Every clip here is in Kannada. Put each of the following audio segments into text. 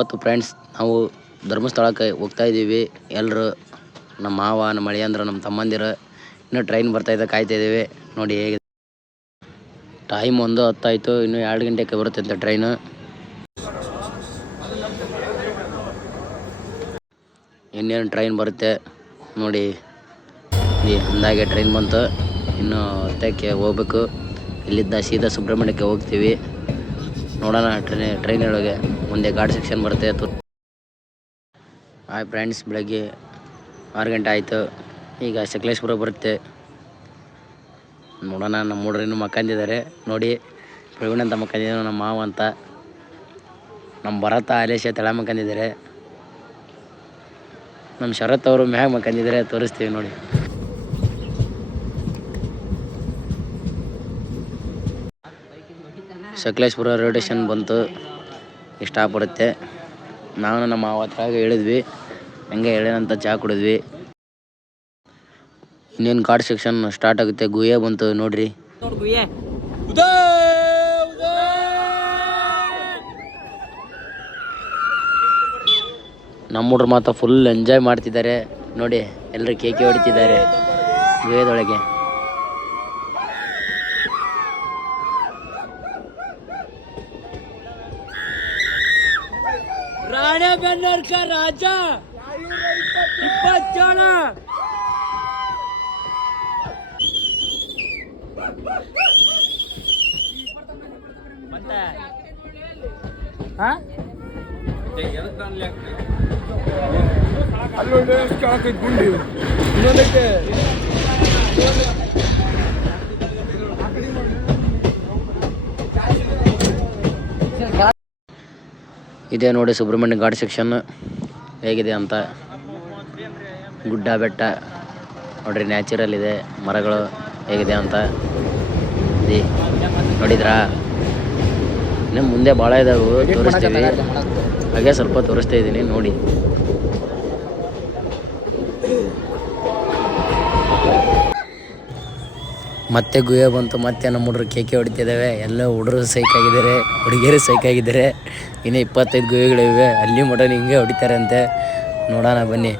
ಇವತ್ತು ಫ್ರೆಂಡ್ಸ್ ನಾವು ಧರ್ಮಸ್ಥಳಕ್ಕೆ ಹೋಗ್ತಾ ಇದ್ದೀವಿ. ಎಲ್ಲರೂ ನಮ್ಮ ಮಾವ, ನಮ್ಮ ಅಳಿಯಂದ್ರು, ನಮ್ಮ ತಮ್ಮಂದಿರು ಇನ್ನೂ ಟ್ರೈನ್ ಬರ್ತಾಯಿದ್ದ ಕಾಯ್ತಾ ಇದ್ದೀವಿ. ನೋಡಿ ಹೇಗೆ ಟೈಮ್ 1:10 ಆಯಿತು, ಇನ್ನೂ 2 ಗಂಟೆಗೆ ಬರುತ್ತೆ ಟ್ರೈನು. ಇನ್ನೇನು ಟ್ರೈನ್ ಬರುತ್ತೆ ನೋಡಿ. ಅಂದಾಗೆ ಟ್ರೈನ್ ಬಂತು, ಇನ್ನು 10ಕ್ಕೆ ಹೋಗ್ಬೇಕು. ಇಲ್ಲಿದ್ದ ಸೀದಾ ಸುಬ್ರಹ್ಮಣ್ಯಕ್ಕೆ ಹೋಗ್ತೀವಿ. ನೋಡೋಣ ಟ್ರೈನ್ ಒಳಗೆ ಮುಂದೆ ಘಾಟ್ ಸೆಕ್ಷನ್ ಬರುತ್ತೆ. ಹಾಯ್ ಫ್ರೆಂಡ್ಸ್, ಬೆಳಗ್ಗೆ 6 ಗಂಟೆ ಆಯಿತು. ಈಗ ಸಕಲೇಶ್ಪುರ ಬರುತ್ತೆ. ನೋಡೋಣ. ನಮ್ಮ ಹುಡುಗರು ಮಕ್ಕಂದಿದ್ದಾರೆ ನೋಡಿ. ಪ್ರವೀಣ್ ಅಂತ ಮಕ್ಕಂದಿದ್ದಾರೆ, ನಮ್ಮ ಮಾವ ಅಂತ. ನಮ್ಮ ಭರತ ಆಲೇಶ ತಳ ಮಕ್ಕಂದಿದ್ದಾರೆ. ನಮ್ಮ ಶರತ್ ಅವರು ಮ್ಯಾಗ ಮಕ್ಕಂದಿದ್ದಾರೆ, ತೋರಿಸ್ತೀವಿ ನೋಡಿ. ಸಕಲೇಶ್ಪುರ ರೈಲ್ವೆ ಸ್ಟೇಷನ್ ಬಂತು, ಸ್ಟಾಪ್ ಬರುತ್ತೆ. ನಾನು ನಮ್ಮ ಮಾವ ಹತ್ರ ಹೇಳಿದ್ವಿ, ಹಂಗೆ ಹೇಳೇನಂತ ಚಹಾ ಕುಡಿದ್ವಿ. ಇನ್ನೇನು ಘಾಟ್ ಸೆಕ್ಷನ್ ಸ್ಟಾರ್ಟ್ ಆಗುತ್ತೆ. ಗುಹೆ ಬಂತು ನೋಡ್ರಿ. ನಮ್ಮ ಹುಡ್ರು ಮಾತ್ರ ಫುಲ್ ಎಂಜಾಯ್ ಮಾಡ್ತಿದ್ದಾರೆ ನೋಡಿ. ಎಲ್ಲರೂ ಕೇಕೆ ಹೊಡಿತಿದ್ದಾರೆ ಗುಹೆದೊಳಗೆ. ರಾಣೆಬೆನ್ನೂರ್ का राजा 20 जन. ಇದೇ ನೋಡಿ ಸುಬ್ರಹ್ಮಣ್ಯ ಘಾಟ್ ಸೆಕ್ಷನ್ ಹೇಗಿದೆ ಅಂತ. ಗುಡ್ಡ ಬೆಟ್ಟ ನೋಡ್ರಿ, ನ್ಯಾಚುರಲ್ ಇದೆ, ಮರಗಳು ಹೇಗಿದೆ ಅಂತ ನೋಡಿದ್ರಾ. ಇನ್ನು ಮುಂದೆ ಭಾಳ ಇದಾವೆ, ತೋರಿಸ್ತೀವಿ. ಹಾಗೆ ಸ್ವಲ್ಪ ತೋರಿಸ್ತಾ ಇದ್ದೀನಿ ನೋಡಿ. ಮತ್ತೆ ಗುಹೆ ಬಂತು. ಮತ್ತೆ ನಮ್ಮ ಹುಡುಗರು ಕೇಕೆ ಹೊಡಿತಿದ್ದಾವೆ. ಎಲ್ಲ ಹುಡುಗರು ಸೈಕಾಗಿದ್ದಾರೆ, ಹುಡುಗಿಯರು ಸೈಕಾಗಿದ್ದಾರೆ. ಇನ್ನು 25 ಗುಹೆಗಳಿವೆ. ಅಲ್ಲಿ ಮಟ ಹಿಂಗೆ ಹೊಡಿತಾರೆ ಅಂತೆ. ನೋಡೋಣ ಬನ್ನಿ.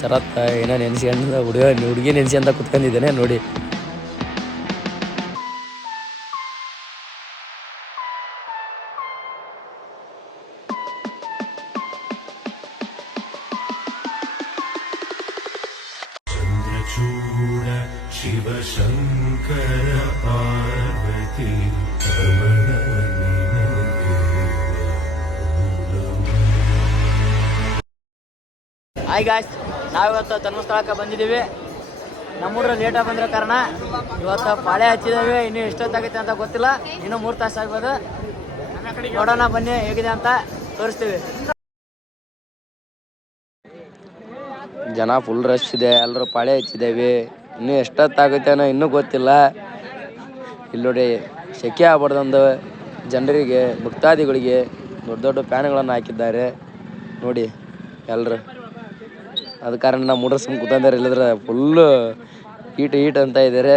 ಶರತ್ ಏನೋ ನೆನೆಸ್ಕೊಂಡು ಹುಡುಗಿ ನೆನೆಸಿ ಅಂತ ಕುತ್ಕೊಂಡಿದ್ದೇನೆ ನೋಡಿ. ಚಂದ್ರಚೂಡ ಶಿವಶಂಕರ ಪಾರ್ವತಿ ಹಾಯ್ ಗಾಯ್ಸ್, ನಾವಿವತ್ತು ಧರ್ಮಸ್ಥಳಕ್ಕೆ ಬಂದಿದ್ದೀವಿ. ನಮ್ಮ ಹುಡುಗರು ಲೇಟಾಗಿ ಬಂದಿರೋ ಕಾರಣ ಇವತ್ತು ಪಾಳೆ ಹಚ್ಚಿದ್ದೇವೆ. ಇನ್ನೂ ಎಷ್ಟೊತ್ತಾಗುತ್ತೆ ಅಂತ ಗೊತ್ತಿಲ್ಲ, ಇನ್ನೂ 3 ತಾಸು ಆಗ್ಬೋದು. ನೋಡೋಣ ಬನ್ನಿ ಹೇಗಿದೆ ಅಂತ ತೋರಿಸ್ತೀವಿ. ಜನ ಫುಲ್ ರಶ್ ಇದೆ, ಎಲ್ಲರೂ ಪಾಳೆ ಹಚ್ಚಿದ್ದೇವೆ. ಇನ್ನೂ ಎಷ್ಟೊತ್ತಾಗುತ್ತೆ ಅನ್ನೋ ಇನ್ನೂ ಗೊತ್ತಿಲ್ಲ. ಇಲ್ಲಿ ನೋಡಿ, ಸೆಕೆ ಆಗ್ಬಾರ್ದಂದು ಜನರಿಗೆ, ಭಕ್ತಾದಿಗಳಿಗೆ ದೊಡ್ಡ ದೊಡ್ಡ ಫ್ಯಾನ್ಗಳನ್ನು ಹಾಕಿದ್ದಾರೆ ನೋಡಿ ಎಲ್ಲರೂ. ಅದ ಕಾರಣ ನಾವು ಮೂಡ್ರ ಸುಮ್ಮ ಕೂತಂದಾರೆ, ಇಲ್ಲದ್ರೆ ಫುಲ್ಲು ಹೀಟ್ ಅಂತ ಇದ್ದಾರೆ.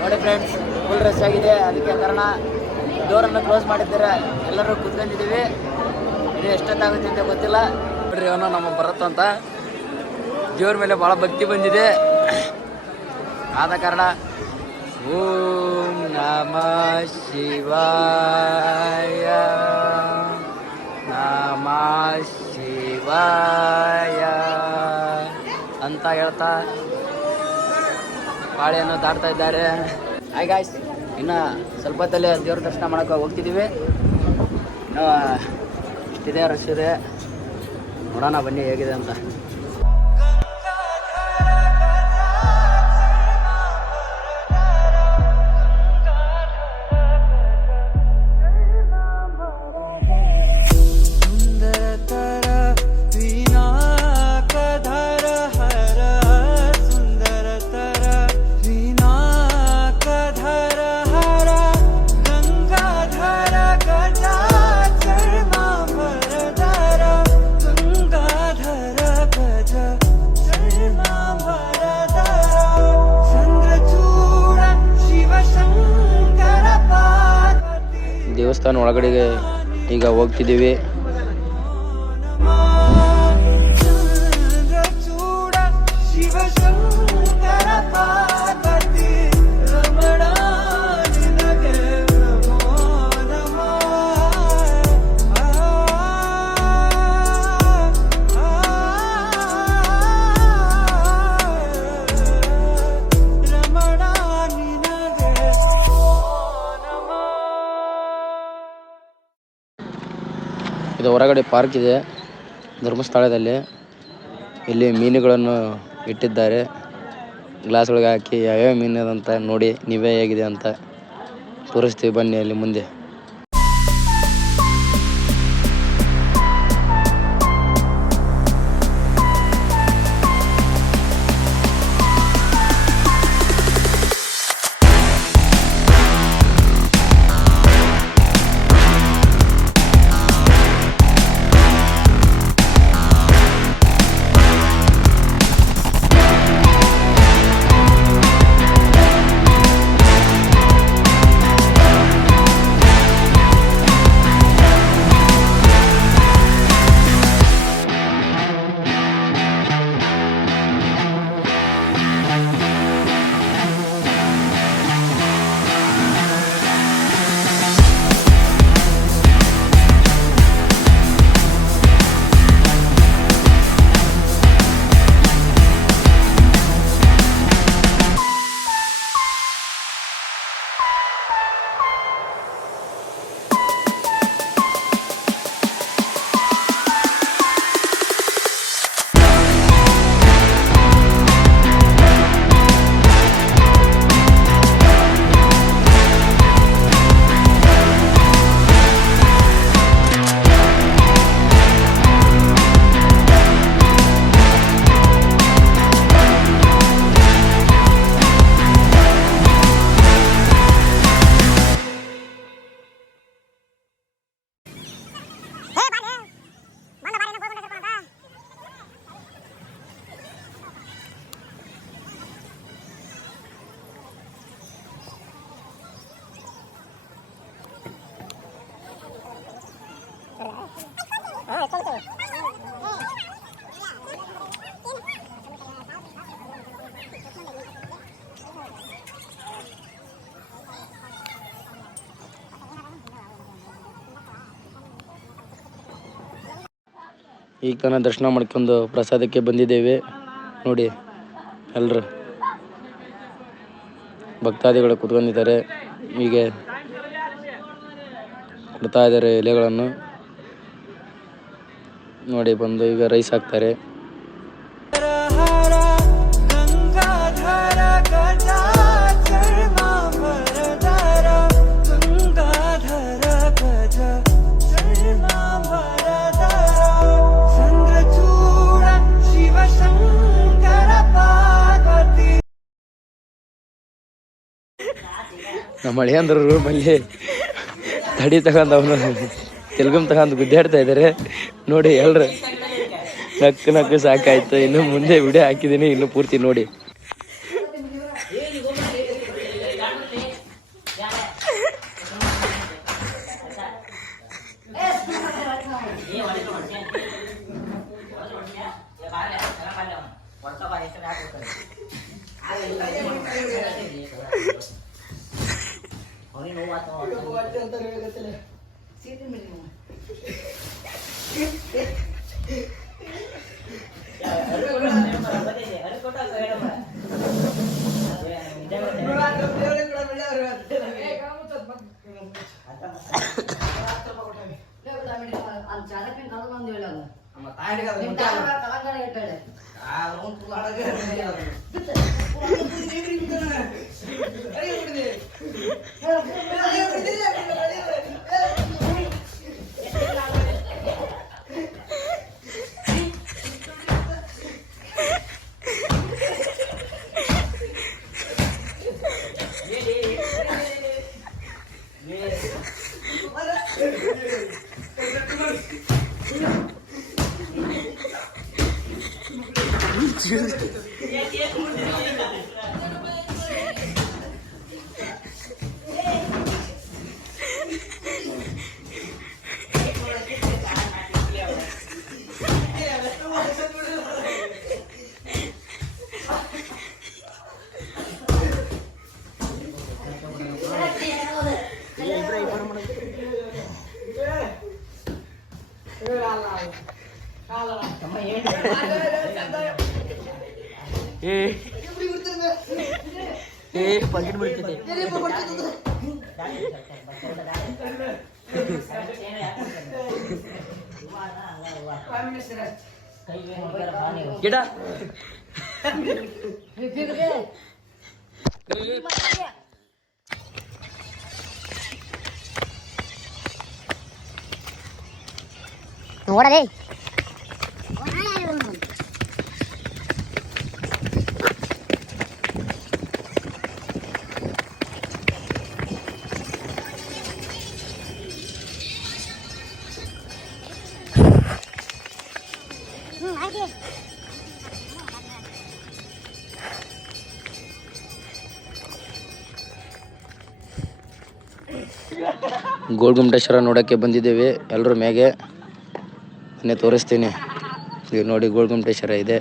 ನೋಡಿ ಫ್ರೆಂಡ್ಸ್, ಫುಲ್ ರಶ್ ಆಗಿದೆ. ಅದಕ್ಕೆ ಕಾರಣ ಡೋರನ್ನು ಕ್ಲೋಸ್ ಮಾಡಿದ್ದಾರೆ. ಎಲ್ಲರೂ ಕೂತ್ಕೊಂಡಿದ್ದೀವಿ. ಇದು ಎಷ್ಟೊತ್ತಾಗುತ್ತೆ ಅಂತ ಗೊತ್ತಿಲ್ಲ. ನೋಡ್ರಿ, ಅವನು ನಮ್ಮ ಭರತ್ ಅಂತ, ದೇವ್ರ ಮೇಲೆ ಭಾಳ ಭಕ್ತಿ ಬಂದಿದೆ. ಆದ ಕಾರಣ ಓಂ ನಮಃ ಶಿವಾಯ ನಮಃ ಶಿವಾಯ ಅಂತ ಹೇಳ್ತಾ ಪಾಳೆಯನ್ನು ದಾಟ್ತಾ ಇದ್ದಾರೆ. ಹಾಯ್ ಗಾಯ್ಸ್, ಇನ್ನು ಸ್ವಲ್ಪ ಹೊತ್ತಲ್ಲೇ ದೇವ್ರ ದರ್ಶನ ಮಾಡೋಕೆ ಹೋಗ್ತಿದ್ದೀವಿ. ಇಷ್ಟಿದೆ, ರಶ್ ಇದೆ. ನೋಡೋಣ ಬನ್ನಿ ಹೇಗಿದೆ ಅಂತ. ದೇವಸ್ಥಾನ ಒಳಗಡೆಗೆ ಈಗ ಹೋಗ್ತಿದ್ದೀವಿ. ಇದು ಹೊರಗಡೆ ಪಾರ್ಕ್ ಇದೆ ಧರ್ಮಸ್ಥಳದಲ್ಲಿ. ಇಲ್ಲಿ ಮೀನುಗಳನ್ನು ಇಟ್ಟಿದ್ದಾರೆ, ಗ್ಲಾಸ್ ಒಳಗೆ ಹಾಕಿ. ಯಾವ್ಯಾವ ಮೀನು ಅಂತ ನೋಡಿ ನೀವೇ ಹೇಗಿದೆ ಅಂತ ತೋರಿಸ್ತೀವಿ ಬನ್ನಿ ಅಲ್ಲಿ ಮುಂದೆ. ಈಗ ತನಕ ದರ್ಶನ ಮಾಡ್ಕೊಂಡು ಪ್ರಸಾದಕ್ಕೆ ಬಂದಿದ್ದೇವೆ ನೋಡಿ. ಎಲ್ಲರೂ ಭಕ್ತಾದಿಗಳು ಕೂತ್ಕೊಂಡಿದ್ದಾರೆ. ಹೀಗೆ ಕೊಡ್ತಾ ಇದ್ದಾರೆ ಎಲೆಗಳನ್ನು ನೋಡಿ. ಬಂದು ಈಗ ರೈಸ್ ಹಾಕ್ತಾರೆ. ನಮ್ಮ ಹಳೆಯಂದ್ರ ರೂಮಲ್ಲಿ ತಡಿ ತಗೊಂಡು ಅವನು ತೆಲ್ಗಮ್ ತಗೊಂಡು ಗುದ್ದಾಡ್ತಾ ಇದ್ದಾರೆ ನೋಡಿ. ಎಲ್ರು ನಕ್ಕು ಸಾಕಾಯ್ತು. ಇನ್ನು ಮುಂದೆ ವಿಡಿಯೋ ಹಾಕಿದ್ದೀನಿ, ಇನ್ನು ಪೂರ್ತಿ ನೋಡಿ. ಪಲ್ಟಿನ ಬಿಡ್ತೈತೆ. ಗಿಡ ನೋಡಲೇ ಗೋಲ್ಗುಮಟೇಶ್ವರ ನೋಡೋಕ್ಕೆ ಬಂದಿದ್ದೇವೆ ಎಲ್ಲರೂ ಮ್ಯಾಗೆ. ಮನೆ ತೋರಿಸ್ತೀನಿ. ಈಗ ನೋಡಿ ಗೋಲ್ಗುಮಟೇಶ್ವರ ಇದೆ.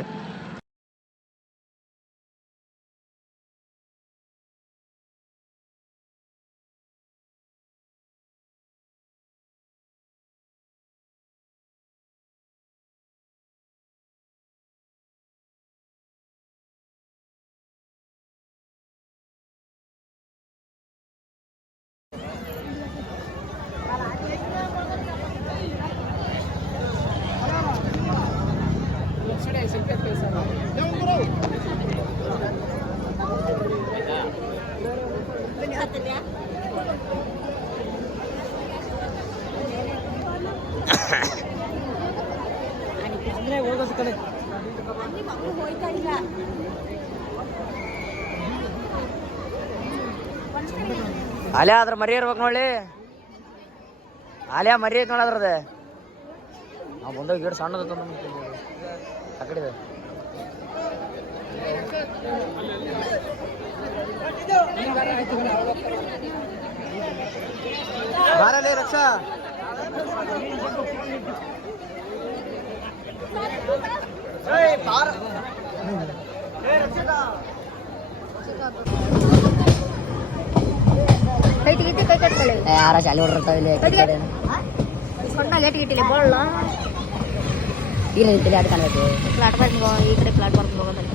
ಆಲ್ಯಾ ಅದ್ರ ಮರಿ ಇರ್ಬೇಕು ನೋಡಿ. ಆಲ್ಯಾ ಮರಿ ಐತೆ ನೋಡದ್ರದ. ನಾವು ಬಂದಾಗ ಗಿಡ ಸಣ್ಣದ ಆ ಕಡೆ ಬಾರಲೇ ರಕ್ಷಾ. ಯಾರ ಶಾಲೆ ಹೊಡಿರ್ತಾವ ಇಲ್ಲಿ ಸೊಂಟಾಗ ಏಟಿಗಿಟ್ಟಿಲ್ಲ ಬೋಳ ಈ ರೀತಿ ಅದು ಕಾಣಬೇಕು. ಪ್ಲಾಟ್ಫಾರ್ಮ್ ಈ ಕಡೆ ಪ್ಲಾಟ್ಫಾರ್ಮ್ ಹೋಗೋದಲ್ಲ.